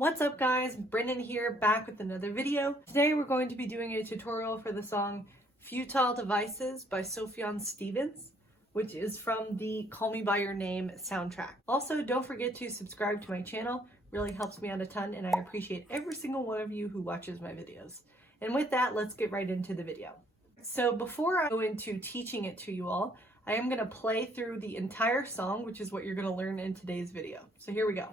What's up guys, Brennan here, back with another video. Today we're going to be doing a tutorial for the song Futile Devices by Sufjan Stevens, which is from the Call Me By Your Name soundtrack. Also, don't forget to subscribe to my channel, really helps me out a ton and I appreciate every single one of you who watches my videos. And with that, let's get right into the video. So before I go into teaching it to you all, I am going to play through the entire song, which is what you're going to learn in today's video. So here we go.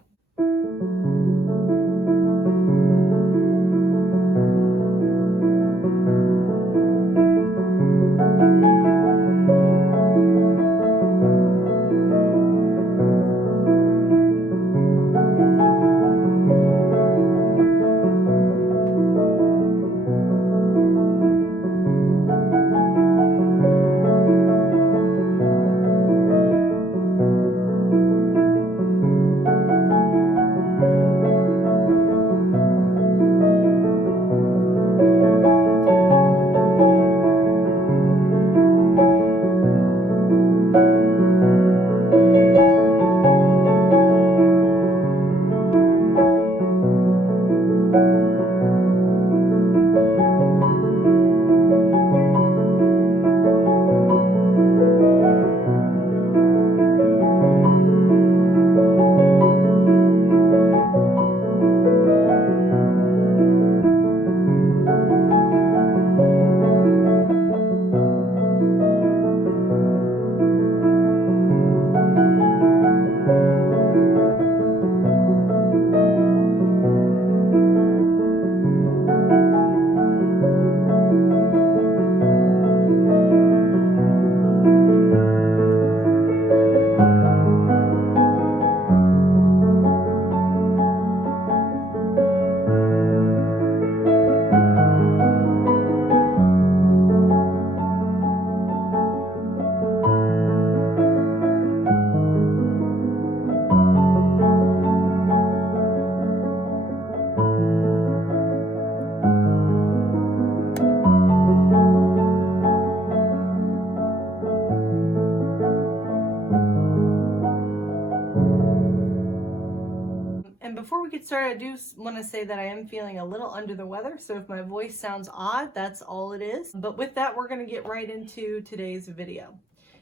Before we get started, I do want to say that I am feeling a little under the weather, so if my voice sounds odd, that's all it is. But with that, we're going to get right into today's video.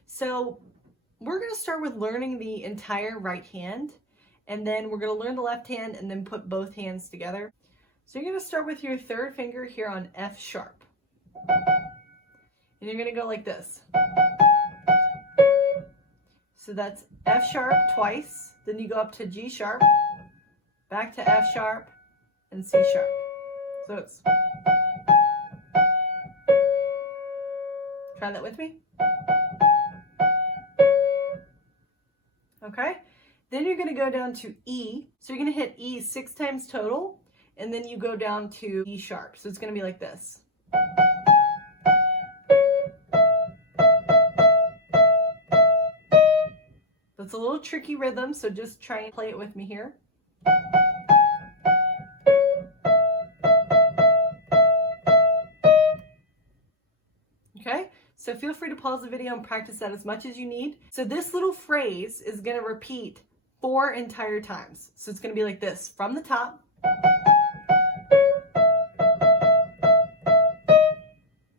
So we're going to start with learning the entire right hand, and then we're going to learn the left hand and then put both hands together. So you're going to start with your third finger here on F sharp. And you're going to go like this. So that's F sharp twice, then you go up to G sharp, back to F sharp and C sharp. So it's, try that with me. Okay, then you're going to go down to E. So you're going to hit E 6 times total, and then you go down to E sharp. So it's going to be like this. That's a little tricky rhythm, so just try and play it with me here. Okay, so feel free to pause the video and practice that as much as you need. So this little phrase is going to repeat 4 entire times. So it's going to be like this, from the top,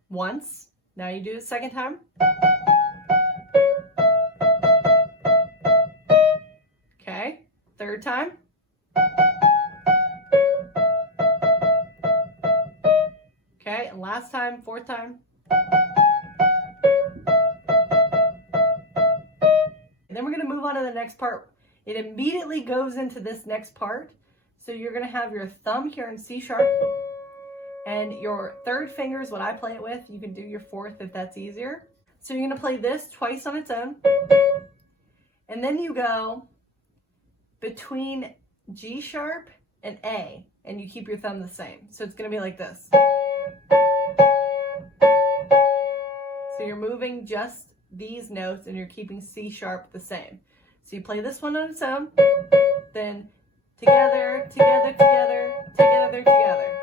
once, now you do it a second time, okay, third time, okay, and last time, fourth time. Then we're going to move on to the next part. It immediately goes into this next part. So you're going to have your thumb here in C sharp, and your third finger is what I play it with. You can do your fourth if that's easier. So you're going to play this twice on its own. And then you go between G sharp and A, and you keep your thumb the same. So it's going to be like this. So you're moving just these notes and you're keeping C sharp the same. So you play this one on its own, then together, together, together, together, together.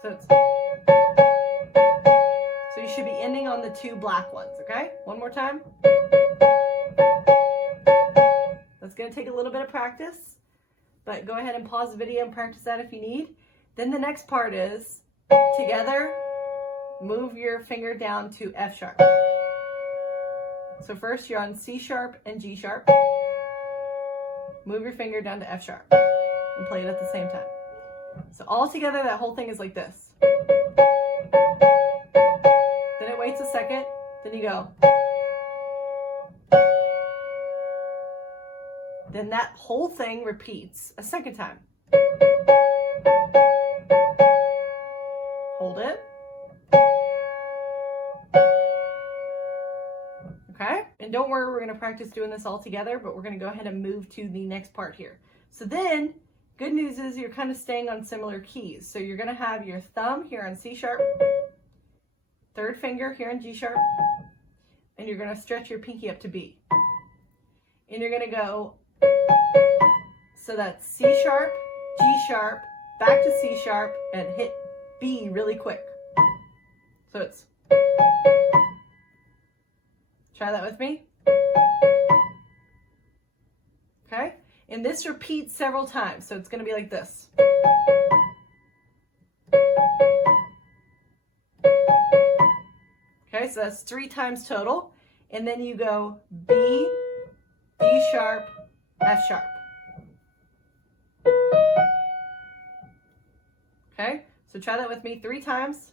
So it's, so you should be ending on the 2 black ones, okay? One more time. That's going to take a little bit of practice. but go ahead and pause the video and practice that if you need. Then the next part is together, move your finger down to F sharp. So first you're on C sharp and G sharp. Move your finger down to F sharp and play it at the same time. So all together, that whole thing is like this. Then it waits a second, then you go. Then that whole thing repeats a second time. Hold it. Okay? And don't worry, we're going to practice doing this all together, but we're going to go ahead and move to the next part here. So then, good news is you're kind of staying on similar keys. So you're going to have your thumb here on C sharp, third finger here on G sharp, and you're going to stretch your pinky up to B. And you're going to go, so that's C sharp, G sharp, back to C sharp, and hit B really quick. So it's, try that with me. Okay? And this repeats several times, so it's going to be like this. Okay, so that's 3 times total. And then you go B, D sharp, F sharp. Okay, so try that with me 3 times.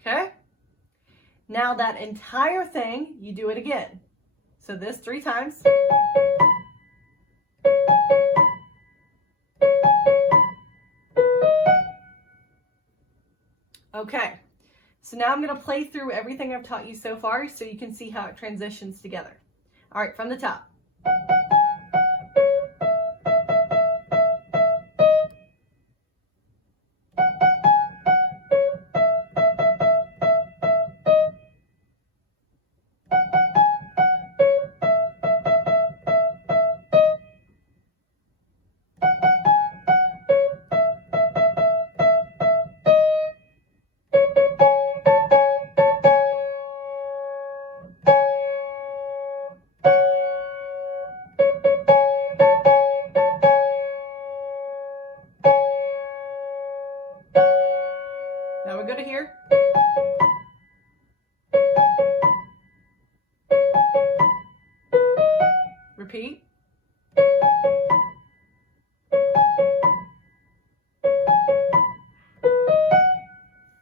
Okay, now that entire thing, you do it again. So this 3 times. Okay, so now I'm going to play through everything I've taught you so far so you can see how it transitions together. All right, from the top. Now we go to here. Repeat.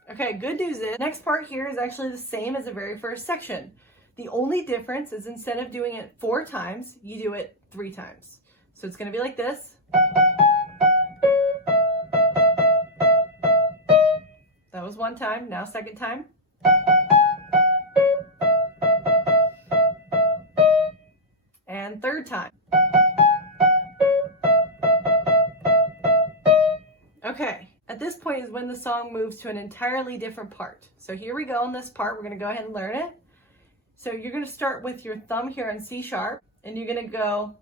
Okay, good news is, next part here is actually the same as the very first section. The only difference is instead of doing it 4 times, you do it 3 times. So it's going to be like this. That was 1 time, now 2nd time. And 3rd time. Okay, at this point is when the song moves to an entirely different part. So here we go on this part, we're going to go ahead and learn it. So you're going to start with your thumb here on C sharp, and you're going to go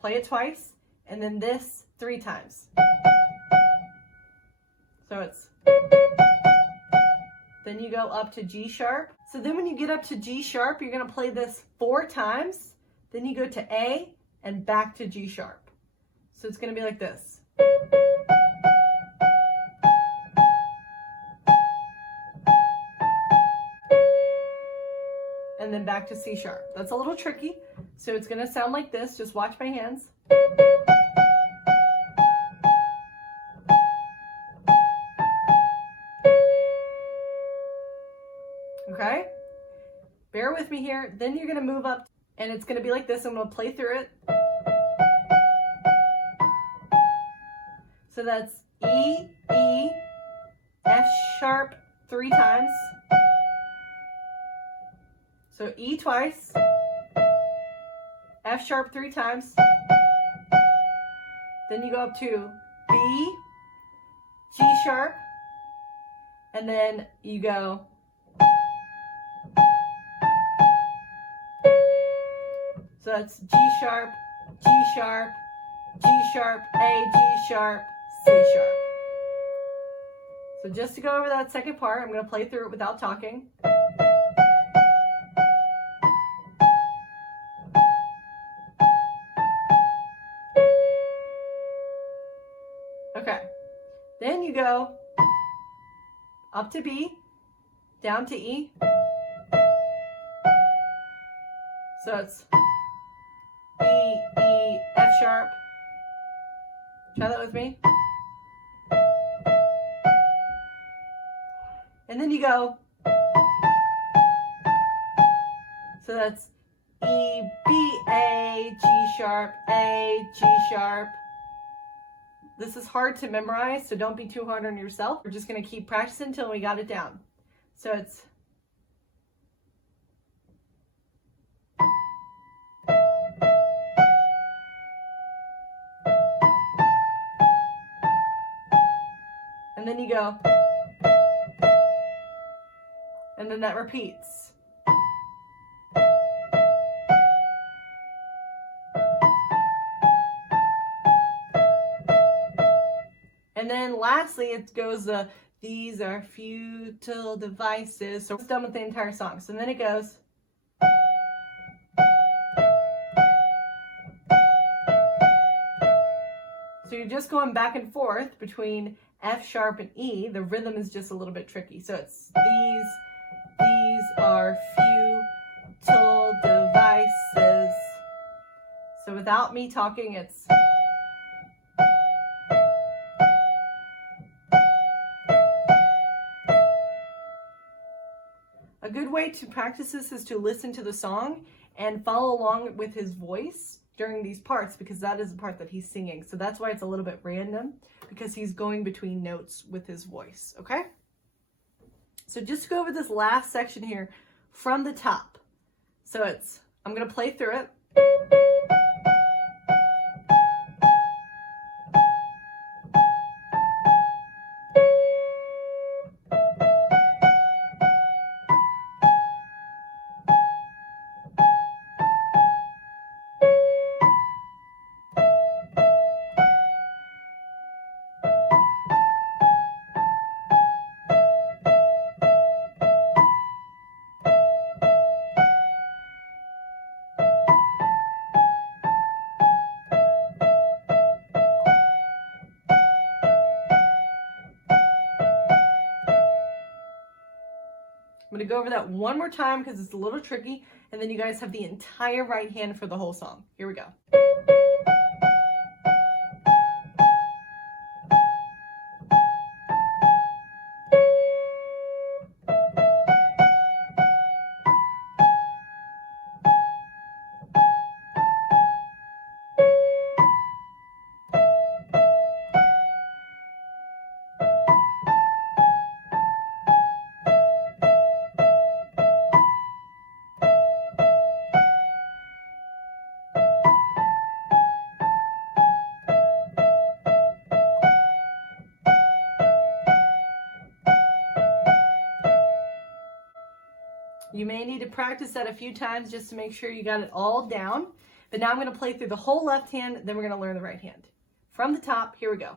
play it twice, and then this 3 times. So it's, then you go up to G sharp. So then when you get up to G sharp, you're going to play this 4 times. Then you go to A and back to G sharp. So it's going to be like this. And then back to C sharp. That's a little tricky. So it's going to sound like this. Just watch my hands. Okay, bear with me here. Then you're going to move up and it's going to be like this. I'm going to play through it. So that's E, E, F sharp 3 times. So E twice, F sharp 3 times. Then you go up to B, G sharp, and then you go so that's G sharp, G sharp, G sharp, A, G sharp, C sharp. So just to go over that second part, I'm going to play through it without talking. you go up to B, down to E. So it's E, E, F sharp. Try that with me. And then you go. So that's E, B, A, G sharp, A, G sharp. This is hard to memorize, so don't be too hard on yourself. We're just going to keep practicing until we got it down. So it's and then you go. And then that repeats. And then lastly, it goes, these are futile devices. So it's done with the entire song. So then it goes. So you're just going back and forth between F sharp and E. The rhythm is just a little bit tricky. So it's these are futile devices. So without me talking, it's a good way to practice this is to listen to the song and follow along with his voice during these parts, because that is the part that he's singing. So that's why it's a little bit random, because he's going between notes with his voice, okay? So just go over this last section here from the top. So it's, I'm going to play through it. I'm going to go over that one more time because it's a little tricky, and then you guys have the entire right hand for the whole song. Here we go. You may need to practice that a few times just to make sure you got it all down. But now I'm going to play through the whole left hand, then we're going to learn the right hand. From the top, here we go.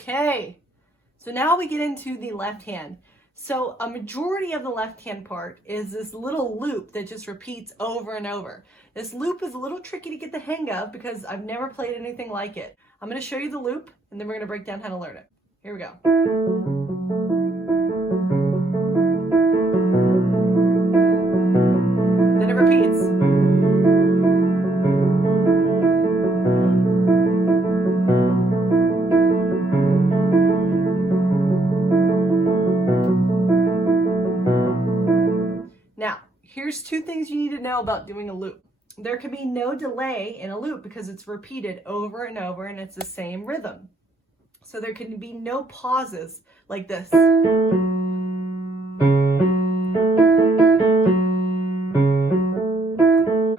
Okay, so now we get into the left hand. So a majority of the left hand part is this little loop that just repeats over and over. This loop is a little tricky to get the hang of because I've never played anything like it. I'm going to show you the loop and then we're going to break down how to learn it. Here we go. Then it repeats. Now, here's two things you need to know about doing a loop. There can be no delay in a loop because it's repeated over and over and it's the same rhythm. So there can be no pauses like this.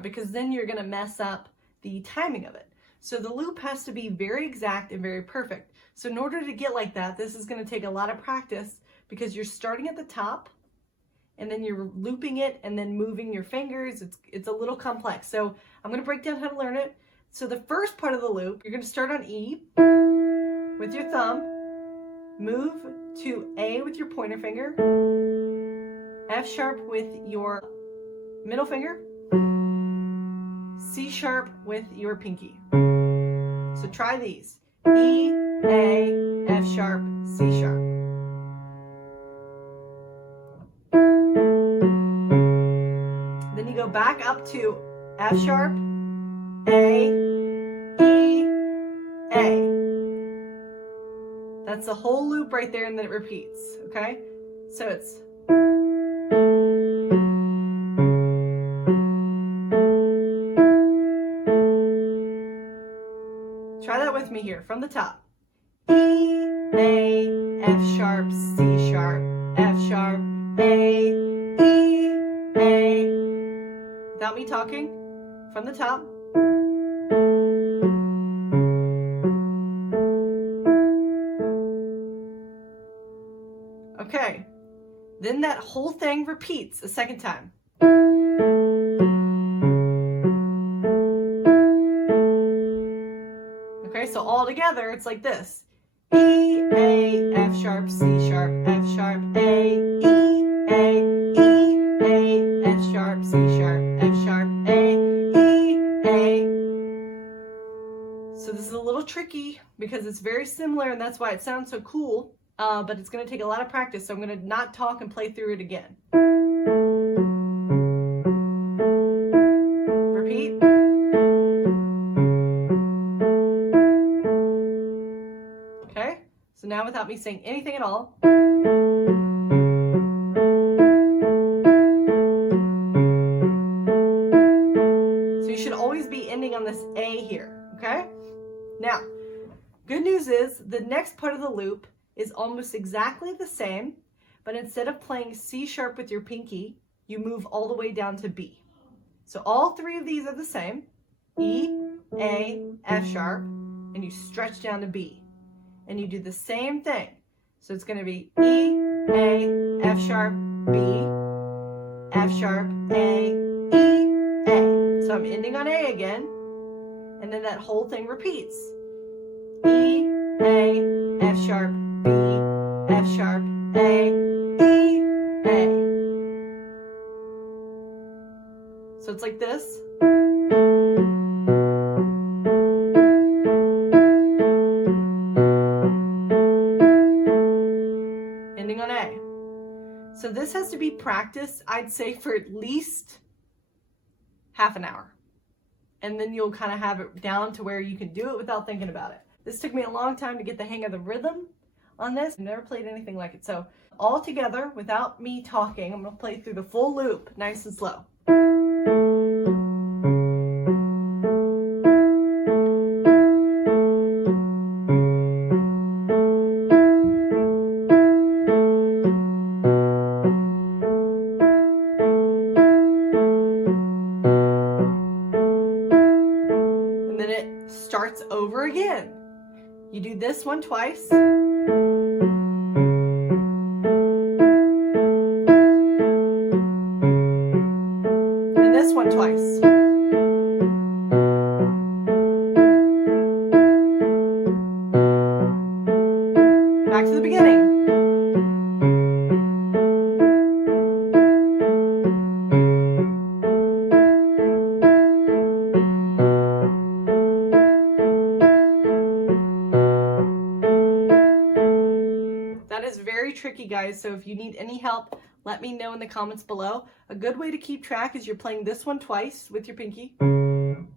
Because then you're going to mess up the timing of it. So the loop has to be very exact and very perfect. So in order to get like that, this is going to take a lot of practice because you're starting at the top and then you're looping it and then moving your fingers. It's a little complex. So I'm going to break down how to learn it. So the first part of the loop, you're going to start on E with your thumb, move to A with your pointer finger, F sharp with your middle finger, C sharp with your pinky. So try these. E, A, F sharp, C sharp. Then you go back up to F sharp, A, E, A. That's the whole loop right there and then it repeats, okay? So it's try that with me here from the top. E, A, F sharp, C sharp, F sharp, A, E, A. Without me talking, from the top. Okay, then that whole thing repeats a second time. Okay, so all together it's like this. E, A, F sharp, C sharp, F sharp, A, E, A, E, A, F sharp, C sharp, F sharp, A, E, A. So this is a little tricky because it's very similar and that's why it sounds so cool, but it's going to take a lot of practice, so I'm going to not talk and play through it again. Repeat. Okay, so now without me saying anything at all. So you should always be ending on this A here, okay? Now, good news is the next part of the loop is almost exactly the same, but instead of playing C sharp with your pinky, you move all the way down to B. So all three of these are the same, E, A, F sharp, and you stretch down to B. And you do the same thing. So it's going to be E, A, F sharp, B, F sharp, A, E, A. So I'm ending on A again, and then that whole thing repeats. E, A, F sharp, B, F sharp, A, E, A. So it's like this. Ending on A. So this has to be practiced, I'd say, for at least half an hour. And then you'll kind of have it down to where you can do it without thinking about it. This took me a long time to get the hang of the rhythm on this. I've never played anything like it. So all together, without me talking, I'm going to play through the full loop, nice and slow. And then it starts over again. You do this one twice. And this one twice. Back to the beginning. That is very tricky, guys, so if you need any help, let me know in the comments below. A good way to keep track is you're playing this one twice with your pinky, and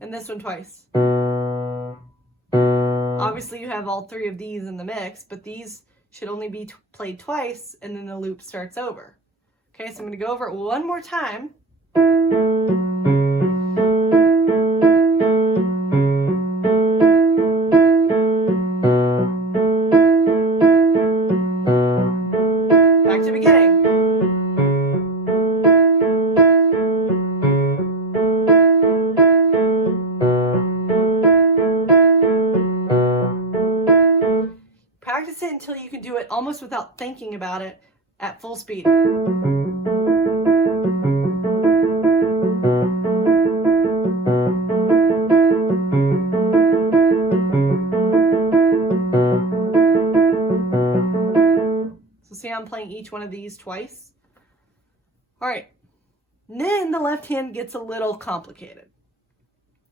this one twice. Obviously you have all three of these in the mix, but these should only be played twice, and then the loop starts over. Okay, so I'm going to go over it one more time. Back to beginning. Practice it until you can do it almost without thinking about it at full speed. So see how I'm playing each one of these twice? All right, and then the left hand gets a little complicated.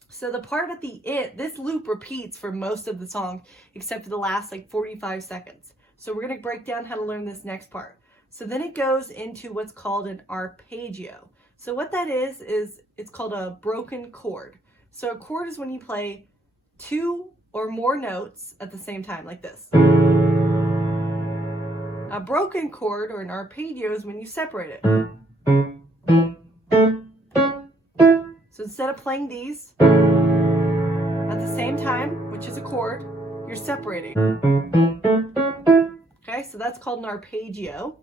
So the part at the end, this loop repeats for most of the song, except for the last like 45 seconds. So we're gonna break down how to learn this next part. So then it goes into what's called an arpeggio. So what that is it's called a broken chord. So a chord is when you play two or more notes at the same time, like this. A broken chord or an arpeggio is when you separate it. So instead of playing these at the same time, which is a chord, you're separating. Okay, so that's called an arpeggio.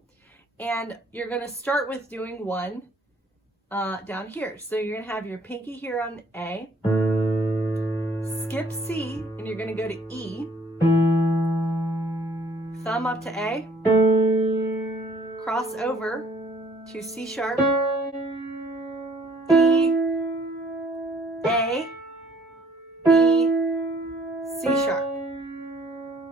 And you're going to start with doing one down here. So you're going to have your pinky here on A, skip C, and you're going to go to E, thumb up to A, cross over to C sharp, E, A, E, C sharp.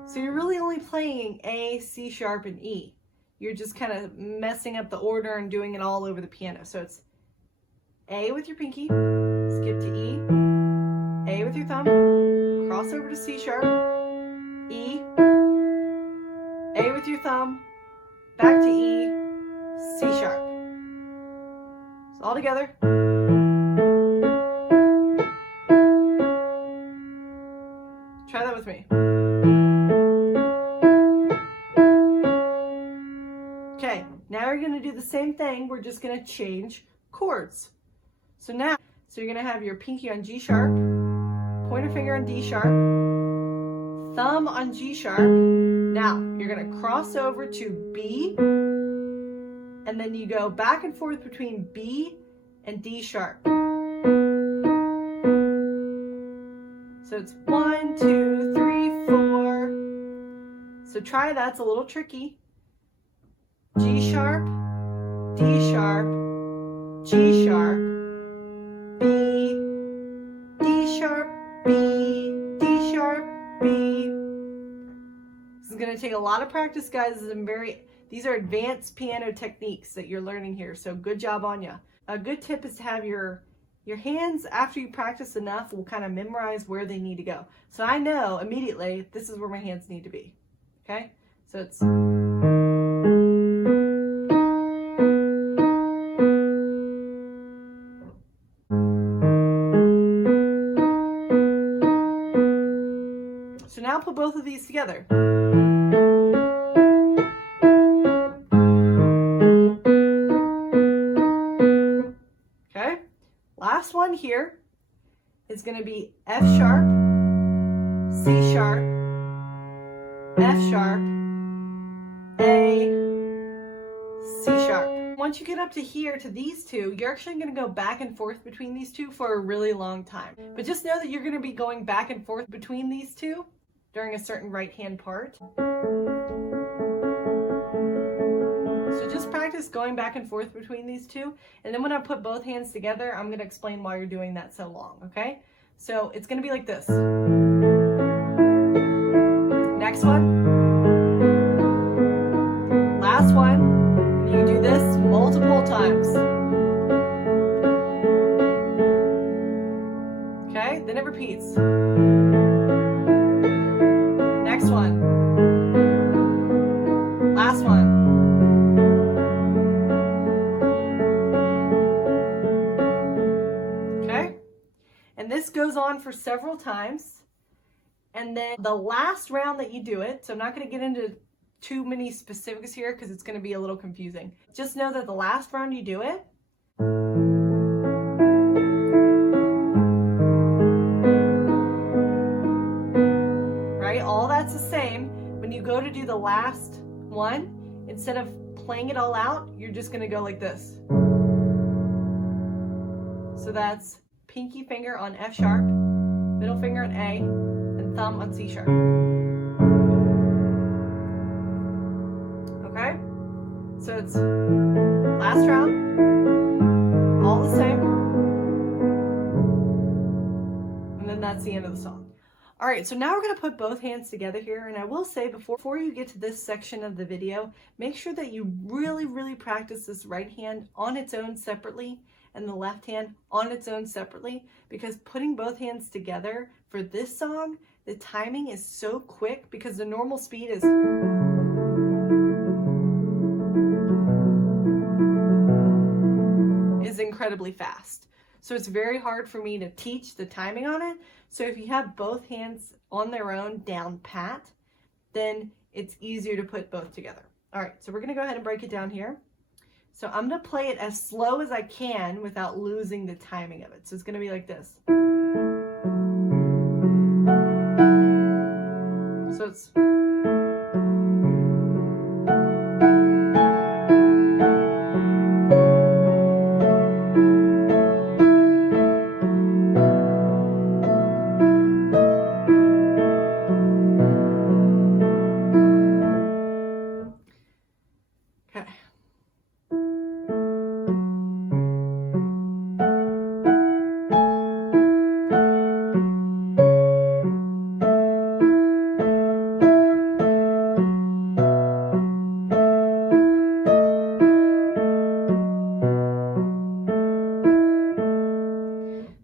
So you're really only playing A, C sharp, and E. You're just kind of messing up the order and doing it all over the piano. So it's A with your pinky, skip to E, A with your thumb, cross over to C sharp, E, A with your thumb, back to E, C sharp. So all together. Try that with me. Okay, now you're going to do the same thing. We're just going to change chords. So you're going to have your pinky on G sharp, pointer finger on D sharp, thumb on G sharp. Now you're going to cross over to B, and then you go back and forth between B and D sharp. So it's 1, 2, 3, 4. So try that, it's a little tricky. G sharp, D sharp, G sharp, B, D sharp, B, D sharp, B. This is going to take a lot of practice, guys. These are advanced piano techniques that you're learning here, so good job on ya. A good tip is to have your hands, after you practice enough, will kind of memorize where they need to go. So I know immediately this is where my hands need to be. Okay? So it's... So now put both of these together. Okay? Last one here is going to be F sharp, C sharp, F sharp, A, C sharp. Once you get up to here to these two, you're actually going to go back and forth between these two for a really long time. But just know that you're going to be going back and forth between these two during a certain right hand part. So just practice going back and forth between these two, and then when I put both hands together, I'm going to explain why you're doing that so long, okay? So it's going to be like this. Next Next one. Last one. You do this multiple times. Okay, then it repeats. Next one. Last one. Okay? And this goes on for several times. And then the last round that you do it, so I'm not going to get into too many specifics here because it's going to be a little confusing. Just know that the last round you do it, right? All that's the same. When you go to do the last one, instead of playing it all out, you're just going to go like this. So that's pinky finger on F sharp, middle finger on A, and thumb on C sharp. Okay? So it's last round, all the same, and then that's the end of the song. All right, so now we're gonna put both hands together here, and I will say before you get to this section of the video, make sure that you really practice this right hand on its own separately and the left hand on its own separately, because putting both hands together for this song, the timing is so quick because the normal speed is incredibly fast. So it's very hard for me to teach the timing on it. So if you have both hands on their own down pat, then it's easier to put both together. All right, so we're gonna go ahead and break it down here. So I'm gonna play it as slow as I can without losing the timing of it. So it's gonna be like this. So it's...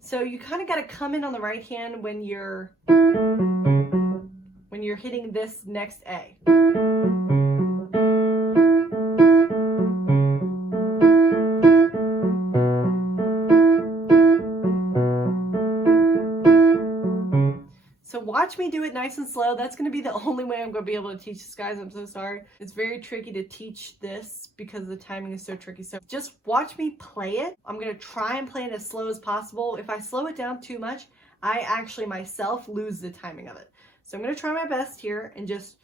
So you kind of got to come in on the right hand when you're hitting this next A. So watch me do it nice and slow. That's going to be the only way I'm going to be able to teach this, guys. I'm so sorry. It's very tricky to teach this because the timing is so tricky. So just watch me play it. I'm going to try and play it as slow as possible. If I slow it down too much, I actually myself lose the timing of it. So I'm going to try my best here and just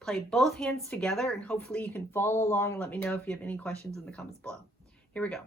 play both hands together, and hopefully you can follow along and let me know if you have any questions in the comments below. Here we go.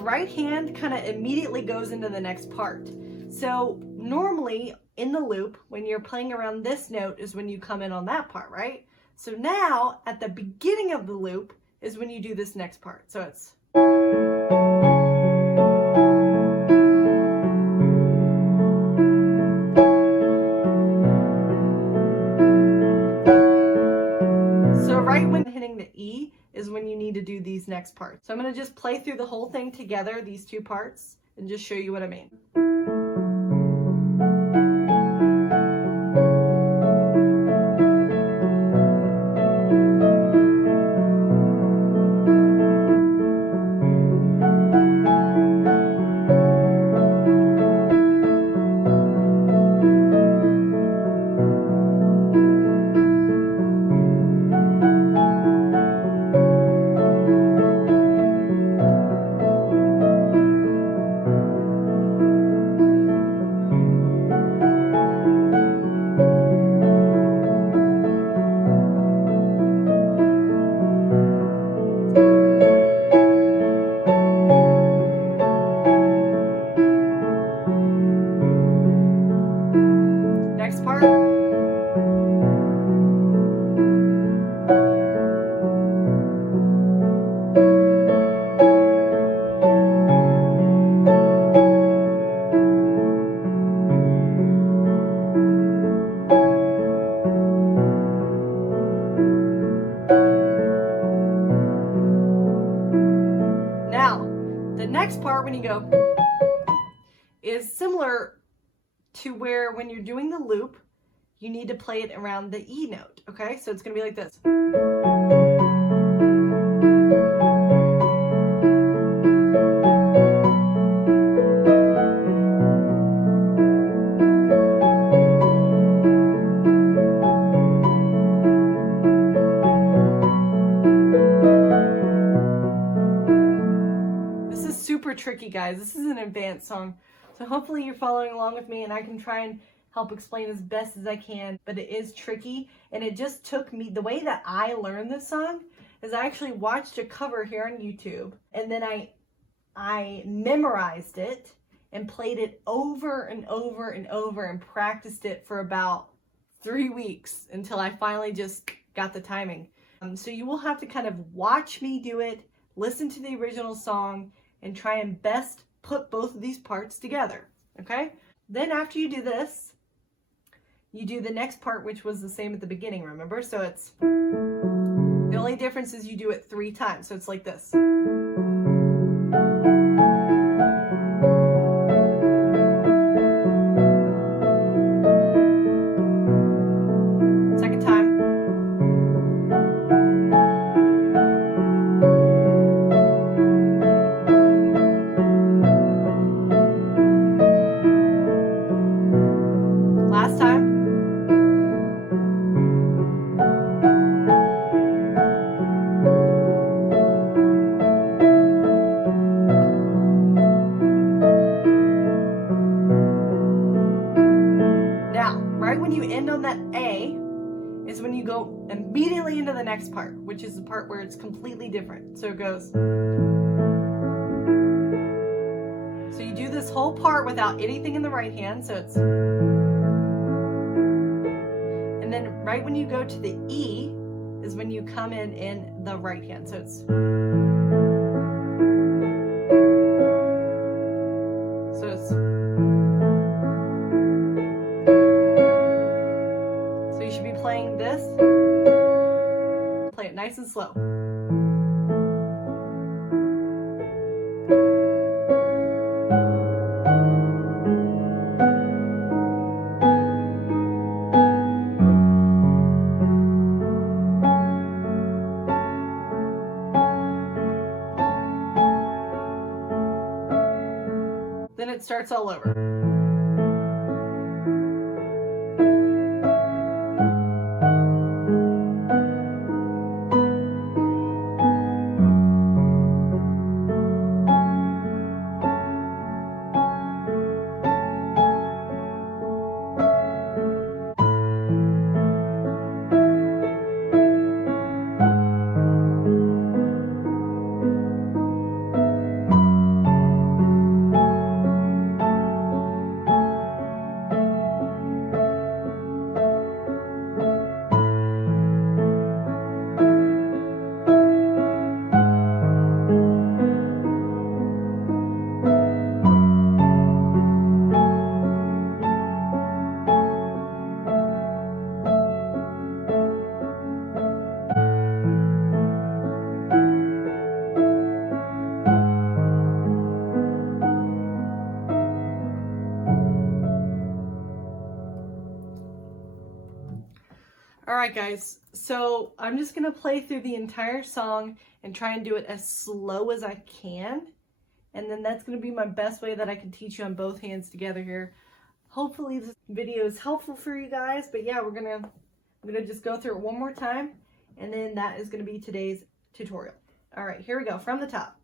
Right hand kind of immediately goes into the next part. So normally in the loop, when you're playing around this note is when you come in on that part, right? So now at the beginning of the loop is when you do this next part. So it's... So right when hitting the E is when you need to do these next parts. So I'm going to just play through the whole thing together, these two parts, and just show you what I mean. next part, when you go, is similar to where when you're doing the loop, you need to play it around the E note, okay? So it's gonna be like this. This is super tricky, guys. This is an advanced song. So hopefully you're following along with me and I can try and help explain as best as I can, but it is tricky. And it just took me, the way that I learned this song is I actually watched a cover here on YouTube, and then I memorized it and played it over and over and over and practiced it for about 3 weeks until I finally just got the timing. So you will have to kind of watch me do it, listen to the original song, and try and best put both of these parts together, okay? Then after you do this, you do the next part, which was the same at the beginning, remember? So it's, the only difference is you do it 3 times. So it's like this. Second time. Last time. Now, right when you end on that A is when you go immediately into the next part, which is the part where it's completely different. So it goes. So you do this whole part without anything in the right hand, so it's. And then right when you go to the E is when you come in the right hand, so it's. So it's. So you should be playing this. Play it nice and slow. Then it starts all over. Alright guys, so I'm just going to play through the entire song and try and do it as slow as I can. And then that's going to be my best way that I can teach you on both hands together here. Hopefully this video is helpful for you guys, but yeah, I'm gonna just go through it one more time, and then that is going to be today's tutorial. Alright, here we go, from the top.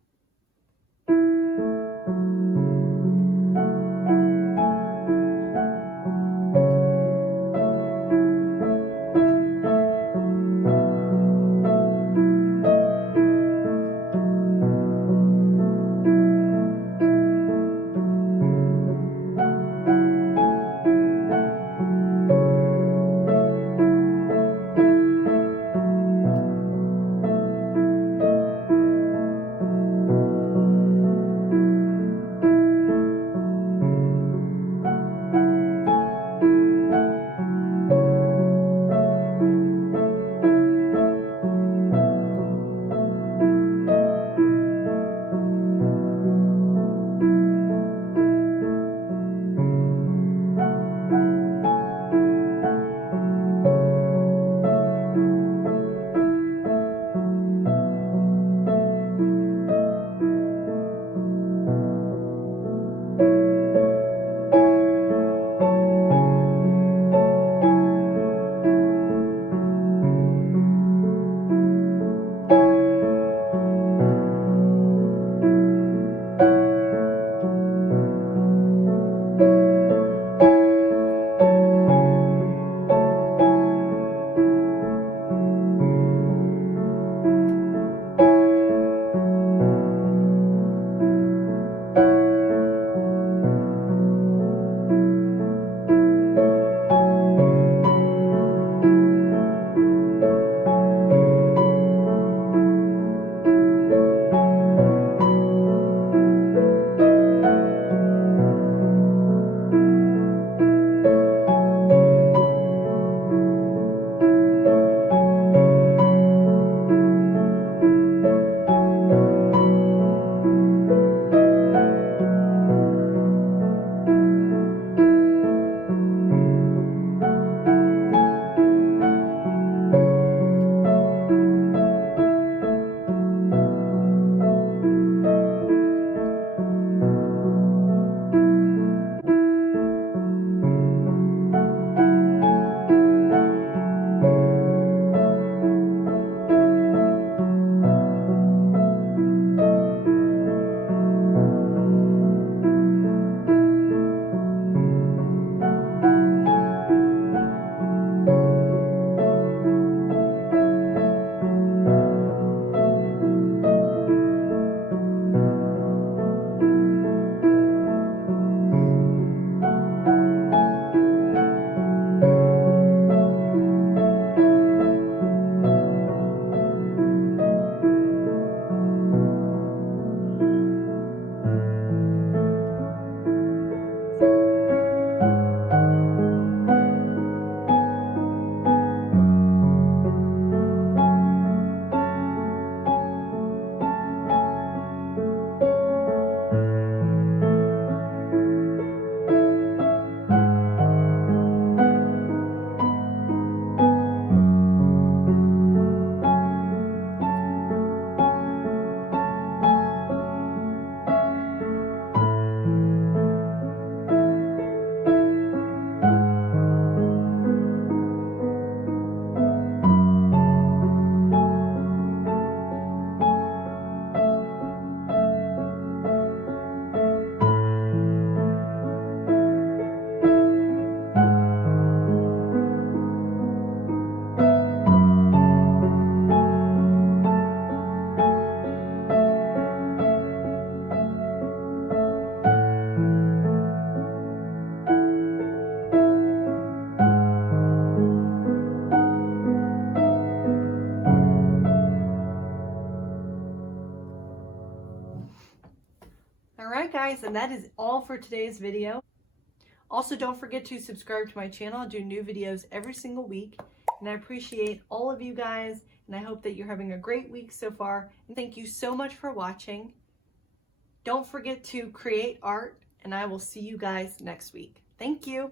Alright guys, and that is all for today's video. Also, don't forget to subscribe to my channel. I do new videos every single week, and I appreciate all of you guys, and I hope that you're having a great week so far. And thank you so much for watching. Don't forget to create art, and I will see you guys next week. Thank you.